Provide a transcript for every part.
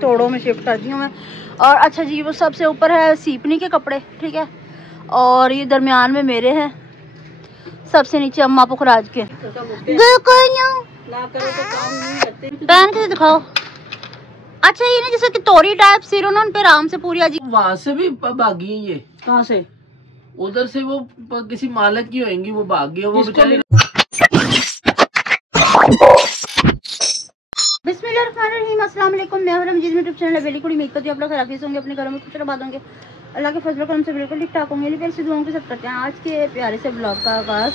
तोड़ों में शिफ्ट कर दी हूँ मैं। और अच्छा जी, वो सबसे ऊपर है सीपनी के कपड़े, ठीक है, और ये दरमियान में मेरे हैं, सबसे नीचे अम्मा पुखराज के। पहन के दिखाओ। अच्छा ये ना जैसे कि तोरी टाइप सिर ना, उन पे आराम से पूरी आजी। वहाँ से भी भागी है ये। कहाँ से? उधर से वो किसी मालिक की होंगी, वो भाग गई वो बेचारी। बिस्मिल्लाहिर्रहमानिर्रहीम, अस्सलाम वालेकुम। मैं रमजीत यूट्यूब चैनल बिल्कुल उम्मीद करती हूँ आप लोग खैरियत से होंगे, अपने घरों में खुश आबाद होंगे, अल्लाह के फजल करम से बिल्कुल ठीक ठाक होंगे। प्यार से दुआओं के साथ करते हैं आज के प्यारे से ब्लॉग का आगाज़।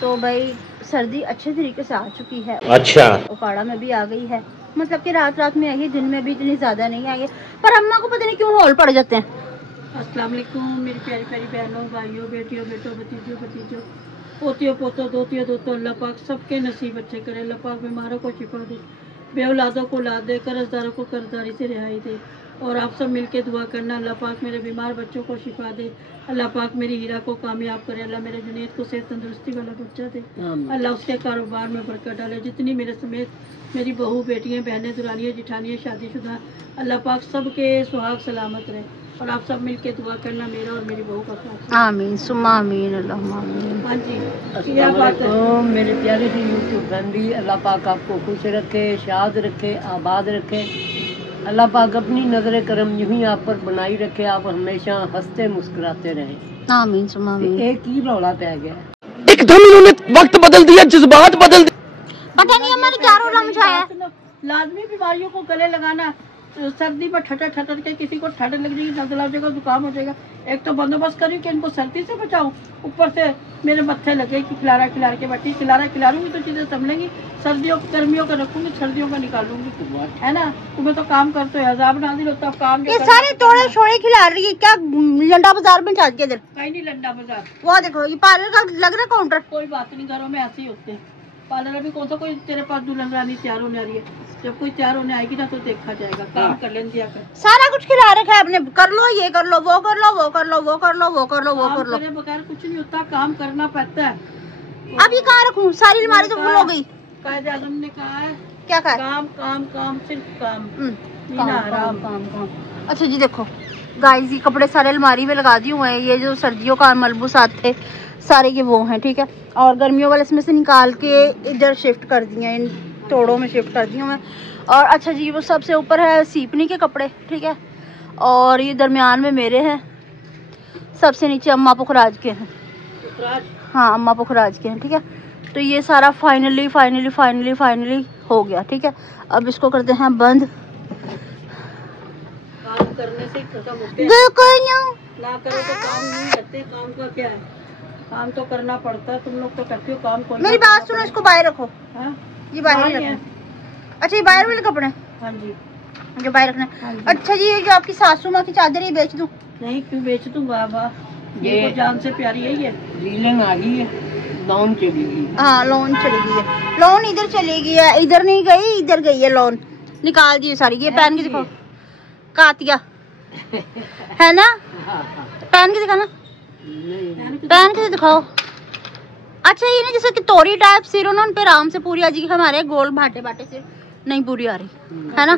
तो भाई सर्दी अच्छे तरीके से आ चुकी है। अच्छा, उकाड़ा में भी आ गई है, मतलब कि रात में आई है, दिन में भी इतनी ज़्यादा नहीं आई है, पर अम्मा को पता नहीं क्यों हॉल पड़ जाते हैं। अस्सलाम वालेकुम मेरी प्यारी प्यारी बहनों, भाइयों, बेटियों, बेटों, भतीजों, पोतियों, पोतों, दोतियों, दोतों, अल्लाह पाक सबके नसीब अच्छे करे। अल्लाह पाक बीमारों को शिफा दे, बेऔलादों को औलाद दे, कर्जदारों को कर्जदारी से रिहाई दे। और आप सब मिलके दुआ करना, अल्लाह पाक मेरे बीमार बच्चों को शिफा दे, अल्लाह पाक मेरी हीरा को कामयाब करे, अल्लाह मेरे जुनैद को सेहत तंदुरुस्ती वाला बच्चा दे, अल्लाह उसके कारोबार में बरकत डाले। जितनी मेरे समेत मेरी बहू, बेटियाँ, बहनें, दुरानियाँ, जिठानियाँ, शादीशुदा, अल्लाह पाक सबके सुहाग सलामत रहे। और आप सब मिलके दुआ करना मेरा और मेरी बहू का। आमीन सुम्मा आमीन, अल्लाहुम्मा आमीन। हाँ जी, क्या बात है मेरे प्यारे से यूट्यूब फैमिली, अल्लाह पाक आपको खुश रखे, शाद रखे, आबाद रखे। अल्लाह पाक अपनी नजर करम यूं ही आप पर बनाई रखे, आप हमेशा हंसते मुस्कुराते रहें। आमीन सुम्मा आमीन। एक ही रौला पै गया, एकदम इन्होंने वक्त बदल दिया, जज्बात बदल दिए। पता नहीं हमारे क्या रोला मचाया। लाजमी बीमारियों को गले लगाना, सर्दी में ठटर के किसी को ठंड लग जाएगी, नजला हो जाएगा, जुकाम हो जाएगा। एक तो बंदोबस्त करी कि इनको सर्दी से बचाऊं, ऊपर से मेरे मत्थे लगे कि खिलारा के बैठी, खिलारूंगी तो चीजें संभलेंगी, सर्दियों गर्मियों का रखूंगी, सर्दियों का निकालूंगी, है ना। तुम्हें तो काम करते हो, अजाब नाजिल होता है काम। ये सारे तोड़े छोड़े खिला रही है क्या? लंडा बाजार में चाट के इधर कहीं नहीं लंडा बाजार, वो देखो ये पार्लर का लग रहा काउंटर। कोई बात नहीं, घरों में ऐसे ही होते हैं। पार्लर अभी कौन सा कोई तेरे पास दुल्हन रानी तैयार होने आ रही है, जब कोई तैयार होने आएगी ना तो देखा जाएगा, काम कर लेने दिया कर। सारा कुछ खिला रखा है आपने, कर लो ये कर लो, वो कर लो, वो कर लो, वो कर लो, वो कर लो, वो कर लो। बगैर कुछ नहीं होता, काम करना पड़ता है। अब ये कहाँ रखूं? सारी अलमारी तो फुल हो गई। कायदे आज़म ने कहा है क्या कहा? काम काम काम, सिर्फ काम, काम। अच्छा जी देखो गाइस, ये कपड़े सारे अलमारी में लगा दिए हुए हैं। ये जो सर्दियों का मलबूसात थे सारे ये वो हैं, ठीक है, और गर्मियों वाले इसमें से निकाल के इधर शिफ्ट कर दिए हैं, इन तोड़ों में शिफ्ट कर दी हूँ मैं। और अच्छा जी, वो सबसे ऊपर है सीपनी के कपड़े, ठीक है, और ये दरमियान में मेरे हैं, सबसे नीचे अम्मा पुखराज के हैं। हाँ अम्मा पुखराज के हैं, ठीक है। तो ये सारा फाइनली हो गया, ठीक है। अब इसको करते हैं बंद। काम करने से खत्म होते हैं, ना करो तो काम नहीं करते। काम का क्या है, काम तो करना पड़ता है, तुम लोग तो करते हो काम। मेरी बात सुनो, इसको बाहर रखो। हाँ? ये बाहर ही है। अच्छा ये बाहर वाले कपड़े? हाँ जी, जो बाहर रखना है। अच्छा जी, ये जो आपकी सासू माँ की चादर ये बेच दूं? नहीं, क्यों बेच दूं बाबा, ये तो जान से प्यारी है। ये रीलन आ गई है, लोन चली गई। हाँ लोन चली गई है, लोन इधर चली गई है, इधर नहीं गई, इधर गई है, लोन निकाल दिए सारी। ये पहन के दिखाओ, कातिया है ना, पहन के दिखाना, पहन के दिखाओ। अच्छा ये ना जैसे कि तोरी टाइप सिर हो ना, उन पे आराम से पूरी आ जाएगी। हमारे गोल भाटे सिर नहीं पूरी आ रही है ना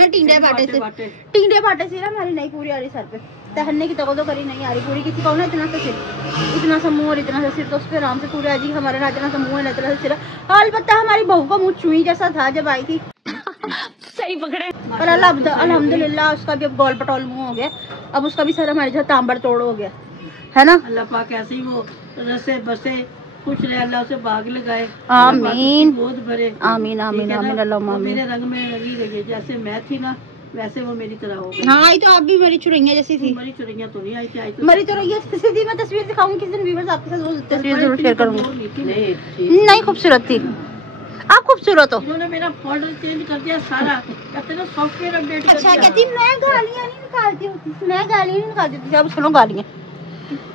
टींडे भाटे सिर हमारी नहीं पूरी आ रही, सर पे तहनने की तो करी नहीं आ रही पूरी। किसी को ना इतना सा सिर, इतना सा मुँह और इतना सा सिर, तो उस पर आराम से पूरी आ जाएगी। हमारे ना इतना सा मुँह है, इतना सा सिर। अलबत्ता हमारी बहू का मुँह चुई जैसा था जब आई थी सही पकड़े, और अल्हम्दुलिल्लाह उसका भी अब गोल पटोल मुँह हो गया। अब उसका भी सर हमारे जहाँ तांबड़ तोड़ हो गया, है ना। अल्लाह पाक ऐसे ही वो रसे बसे खुश रहे, अल्लाह से भाग लगाए, आमीन बहुत भरे, आमीन आमीन आमीन अल्लाहुम्मा आमीन। मेरे रंग में रंगी रही, जैसे मैं थी ना वैसे वो मेरी तरह हो गई। हाँ आई तो आप भी मरी चुरैया जैसी थी। मरी चुरैया तो नहीं आई थी, आई तो मरी चुरैया जैसी थी। मैं तस्वीर दिखाऊंगी किस दिन, व्यूअर्स आपके साथ वो तस्वीर जरूर शेयर करूंगी। नहीं खूबसूरत थी, आप खूबसूरत हो। इन्होंने मेरा फोल्डर चेंज कर दिया सारा, कहते ना सॉफ्टवेयर अपडेट कर दिया। अच्छा कहती मैं गालियां नहीं निकालती होती, मैं गालियां नहीं निकालती होती। अब सुनो गालियां,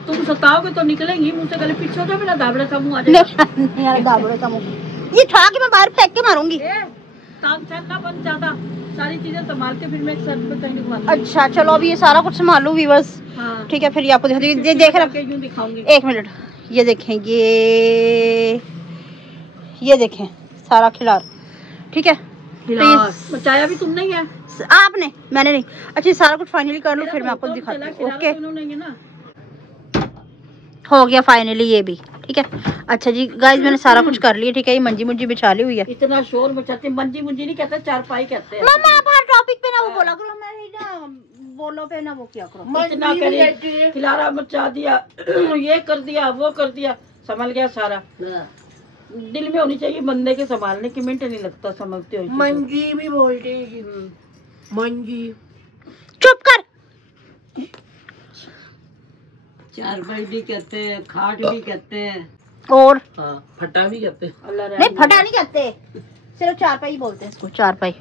तुम सताओगे तो निकलेंगी मुंह से, गले पीछे हो जाओ, मेरा दाबड़ा सा मुंह आ जाएगा। नहीं यार दाबड़े का मुंह ये था कि मैं बाहर फेंक के मारूंगी। काम चलना बन ज्यादा, सारी चीजें संभालते फिर मैं एक सर पे कहीं घुमा। अच्छा चलो अभी ये सारा कुछ संभालू व्यूअर्स, ठीक है। फिर ये आपको ये देख रहे, यूं दिखाऊंगी, एक मिनट, ये देखें, ये देखें सारा खिलार, ठीक है। बचाया भी तुमने ही है, आपने, मैंने नहीं। अच्छा सारा कुछ फाइनली कर लो फिर मैं आपको दिखाती हूँ। ओके हो गया फाइनली ये भी, ठीक है। अच्छा जी गाइस मैंने सारा कुछ कर लिया, ठीक है। ये मंजी मुंजी बिछा ली हुई है। इतना शोर मचाते, मंजी मुंजी नहीं कहते, चारपाई कहते हैं। मम्मा आप हर टॉपिक पे ना वो बोला करो, मैं ही ना बोलो पे ना वो क्या करो। इतना करी खिलारा मचा दिया, ये कर दिया वो कर दिया, संभल गया सारा। दिल में होनी चाहिए बंदे के संभालने की, मिनट नहीं लगता समझते हो। मंजी भी बोलते हैं, मंजी। चुप कर। चारपाई भी कहते हैं, खाट भी कहते हैं, और फटा भी कहते हैं। नहीं फटा नहीं कहते, सिर्फ चारपाई बोलते हैं इसको, चारपाई।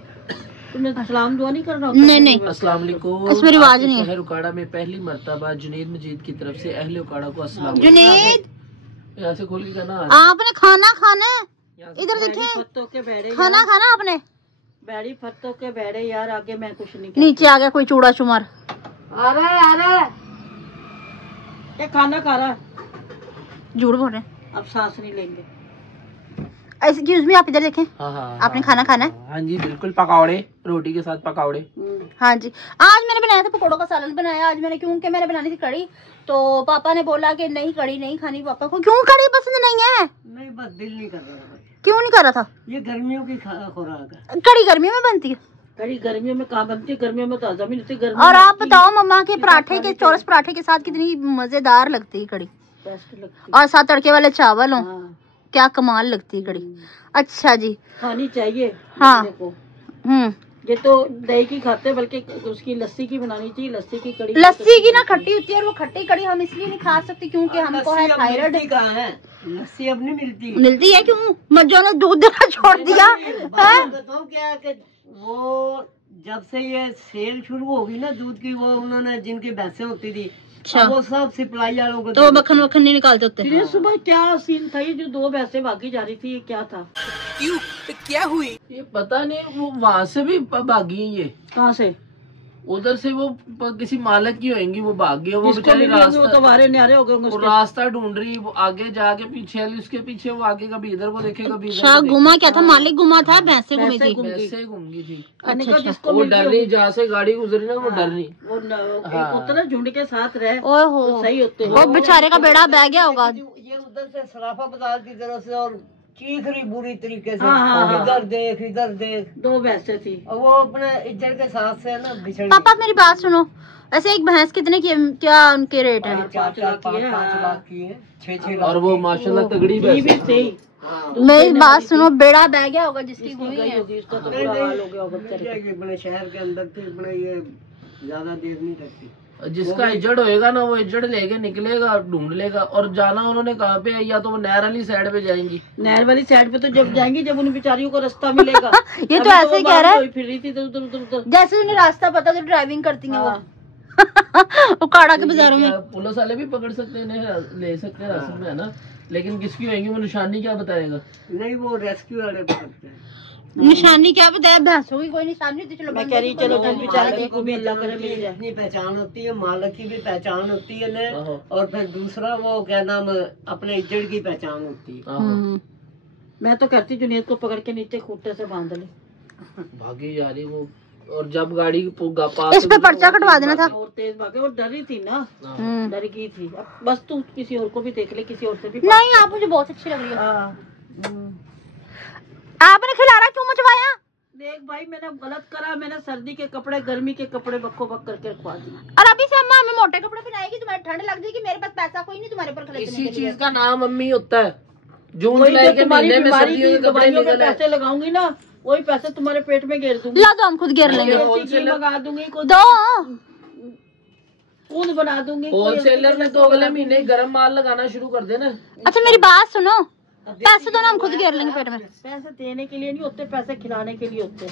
तुमने सलाम दुआ नहीं करना? नहीं अस्सलाम वालेकुम। इसमें रिवाज नहीं है। शहर उकाड़ा में पहली मर्तबा जुनेद मजीद की तरफ से अहले उकाड़ा को अस्सलाम। जुनेद यहाँ से खोल के कहना आपने खाना खाना है, इधर देखें फत्तों के बेड़े, खाना खाना आपने। बैड़ी फत्तों के बेड़े यार, आगे मैं कुछ नहीं नीचे आ गया कोई चूड़ा चुमार। आ रहा है ये खाना खा रहा है, झूठ बोल रहे हैं। अब सांस नहीं लेंगे। एक्सक्यूज मी आप इधर देखें। हाँ, आपने खाना खाना है? हाँ जी बिल्कुल, पकौड़े, रोटी के साथ पकौड़े। हाँ जी आज मैंने बनाया था पकौड़ों का सालन बनाया आज मैंने, क्योंकि मैंने बनानी थी कड़ी, तो पापा ने बोला कि नहीं कड़ी नहीं खानी। पापा को क्यों कड़ी पसंद नहीं है? नहीं बस दिल नहीं कर रहा था। क्यों नहीं कर रहा था? ये गर्मियों की खुराक है। कड़ी गर्मियों में बनती है। कड़ी गर्मियों में कहाँ बनती है? गर्मियों में तो हजम ही नहीं होती। और आप बताओ मम्मा के पराठे के, चौरस पराठे के साथ कितनी मजेदार लगती है कड़ी, और साथ तड़के वाले चावल हो, क्या कमाल लगती है कड़ी। अच्छा जी खानी चाहिए। हाँ ये तो दही की खाते हैं, बल्कि उसकी लस्सी की बनानी चाहिए। लस्सी की कड़ी, लस्सी की ना खट्टी होती है, और वो खट्टी कड़ी हम इसलिए नहीं खा सकते क्योंकि हमको है थायराइड। लस्सी अब नहीं मिलती। मिलती है क्यों? मज्जों ने दूध देना छोड़ दिया है। बताऊं क्या कि वो जब से ये सेल शुरू होगी ना दूध की, वो उन्होंने जिनकी भैंसें होती थी, अच्छा वो सब सप्लाई वालों को, तो मक्खन वक्खन नहीं निकालते होते। फिर सुबह क्या सीन था? ये जो दो भैंसें भागी जा रही थी, ये क्या था? क्यों क्या हुई ये पता नहीं। वो वहाँ से भी भागी हैं ये। कहाँ से? उधर से वो किसी मालक की होंगी, वो भाग गई। वो जिसको बेचारी मिली होगी वो तो वारे न्यारे हो गए होंगे वो उसके। रास्ता ढूंढ रही, वो आगे जाके पीछे वाली उसके पीछे, वो आगे कभी इधर को देखे कभी इधर अच्छा घुमा क्या था? मालिक घुमा था, भैंसे घूमी थी। वैसे घूम गई थी। अच्छा जिसको वो मिल डर रही, जहाँ से गाड़ी गुजरी ना वो डर रही। वो एक होता ना झुंड के साथ रहे, ओए हो तो सही होते हैं। वो बेचारे का बेड़ा बह गया होगा। ये उधर से सराफा बाजार की तरफ से और चीख रही बुरी तरीके से, हाँ। इधर देख इधर देख। दो भैंसें थी और वो अपने इज्जत के साथ से ना बिछड़ पापा मेरी बात सुनो, ऐसे एक भैंस कितने की, क्या उनके रेट है? 4 लाख की है, 6 और वो माशाल्लाह तगड़ी ये भी भैंस है। सही। मेरी बात सुनो, बेड़ा बह गया होगा जिसकी हुई गई है। होगी, उसका तो बुरा हाल हो गया होगा बेचारे का। अपने शहर के अंदर थी, अपने ये ज्यादा देर नहीं लगती। जिसका इज्जत होएगा ना वो इज्जत लेके निकलेगा, ढूंढ लेगा। और जाना उन्होंने कहाँ पे है, या तो वो नहर वाली साइड पे जाएंगी। नहर वाली साइड पे तो जब जाएंगी जब उन बेचारियों को रास्ता मिलेगा। ये तो ऐसे ही कह रहा है, फिर रही थी उधर जैसे उन्हें रास्ता पता तो ड्राइविंग करती हैं वो उकाड़ा के बाजारों में। पुलिस वाले भी पकड़ सकते हैं, ले सकते हैं रास्ते में, है ना। लेकिन किसकी होगी वो निशानी क्या बताएगा? नहीं वो रेस्क्यू वाले पकड़ते हैं। निशानी क्या बताया? भैंसों की कोई निशानी होती। चलो मैं कह रही चलो बेचारे को भी अल्लाह करे मिल जाए। अपनी पहचान होती है, मालिक की भी पहचान होती है, और फिर दूसरा वो क्या नाम अपने इज्जत की पहचान होती है। मैं तो कहती जुनेद को पकड़ के नीचे खूंटे से बांध ले। भागी जा रही वो, और जब गाड़ी पास इस पे पर्चा कटवा देना था। और तेज भागे, और डरी थी ना, डर गई थी। अब बस तू किसी और को भी देख ले, किसी और से भी। नहीं आप मुझे बहुत अच्छी लग रही है। आपने खिलारा क्यों मचवाया? देख भाई मैंने गलत करा, मैंने सर्दी के कपड़े गर्मी के कपड़े बक्को बक करके रखवा दिए। और अभी से अम्मा हमें मोटे कपड़े पहनाएगी, तुम्हारी ठंड लग जाएगी। मेरे पास पैसा कोई नहीं तुम्हारे ऊपर खरीदने के लिए। इसी चीज का नाम अम्मी होता है। जून जुलाई के महीने में सर्दियों के कपड़े निकल पैसे लगाऊंगी ना, वही पैसे तुम्हारे पेट में घेर दूंगी। ला दो हम खुद घेर लेंगे। मंगा दूंगी, दो खुद बना दूंगी। होलसेलर ने तो अगले महीने गर्म माल लगाना शुरू कर देना। अच्छा मेरी बात सुनो, पैसे तो ना हम खुद घेर लेंगे पेट में। पैसे देने के लिए नहीं होते, पैसे खिलाने के लिए होते।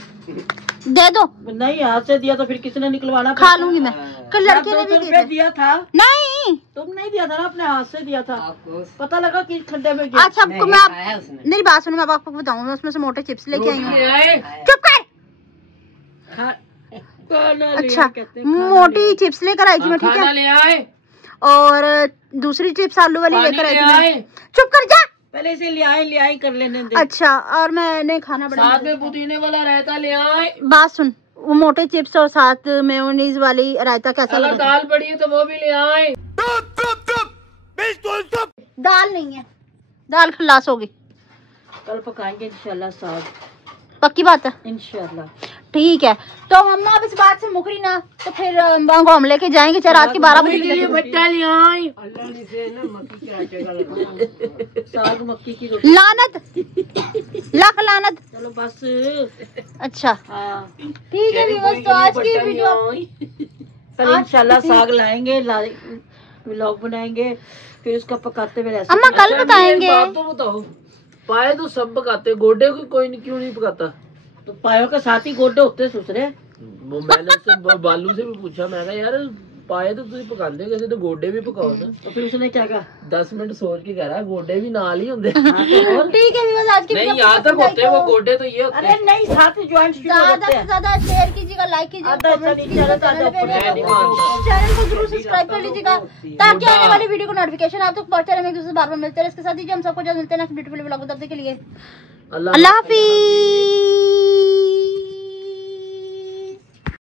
दे दो। नहीं हाथ से दिया तो फिर किसने निकलवाना? खा लूंगी मैं। कल लड़के ने भी दिया था। नहीं तुम नहीं दिया था ना, अपने हाथ से दिया था। पता लगा कि खड्डे में गया। अच्छा मैं मेरी बात सुनो, मैं आपको बताऊँ, मैं उसमें से मोटे चिप्स लेके आई हूँ। चुप कर। अच्छा मोटी चिप्स लेकर आई थी मैं, ठीक है। और दूसरी चिप्स आलू वाली लेकर आई थी। चुप कर जा। पहले इसे ले आई कर लेने दे। अच्छा, और मैंने खाना बना साथ में पुदीने वाला रायता ले आए। बात सुन, वो मोटे चिप्स और साथ मेयोनीज वाली रायता कैसा अगर लगा? दाल पड़ी है तो वो भी ले आए। दाल नहीं है, दाल खल्लास होगी। कल पकाएंगे इंशाल्लाह साग, पक्की बात है इंशाल्लाह। ठीक है, तो हम ना अब इस बात से मुकरी ना, तो फिर हम लेके जाएंगे चाहे रात के 12 बजे। बट्टा ले आए। साग मक्की की रोटी। लानत, लाख लानत। चलो बस। अच्छा हाँ ठीक है व्यूअर्स, तो आज की वीडियो कल इंशाल्लाह साग लाएंगे, व्लॉग बनाएंगे, फिर उसका पकाते हुए रेसिपी। अम्मा कल बताएंगे। बात तो बताओ, पाए तो सब पकाते, गोडे को कोई नहीं, क्यों नहीं पकाता? तो पायों के साथ ही गोडे होते सुसरे। वो मैंने उससे बालू से भी पूछा, मैं कहा यार पाए तो तुम पकाते कैसे, तो गोडे भी पकाओ ना। तो फिर उसने क्या कहा? 10 मिनट सोच के कह रहा है गोडे भी नाल ही होंगे। ठीक है व्यूअर्स, आज की नहीं वीडियो यहाँ तक होते हैं वो गोडे, तो ये होते अरे हैं। नहीं, साथ ही ज्वाइंट ज्यादा से ज्यादा शेयर कीजिएगा, लाइक कीजिएगा, आधा कमेंट नीचे, कीजिएगा, आधा चैनल पे ऊपर। नए मैं नहीं हो मानता। चैनल को जरूर सब्सक्राइब कर लीजिएगा ताकि आने वाली वीडियो को नोटिफिकेशन आप तक पहुंचे। हम एक दूसरे से बार बार मिलते हैं। इसके साथ ही हम सबको जल्द मिलते हैं नेक्स्ट ब्यूटीफुल व्लॉग, तब तक के लिए अल्लाह अल्लाह हाफिज।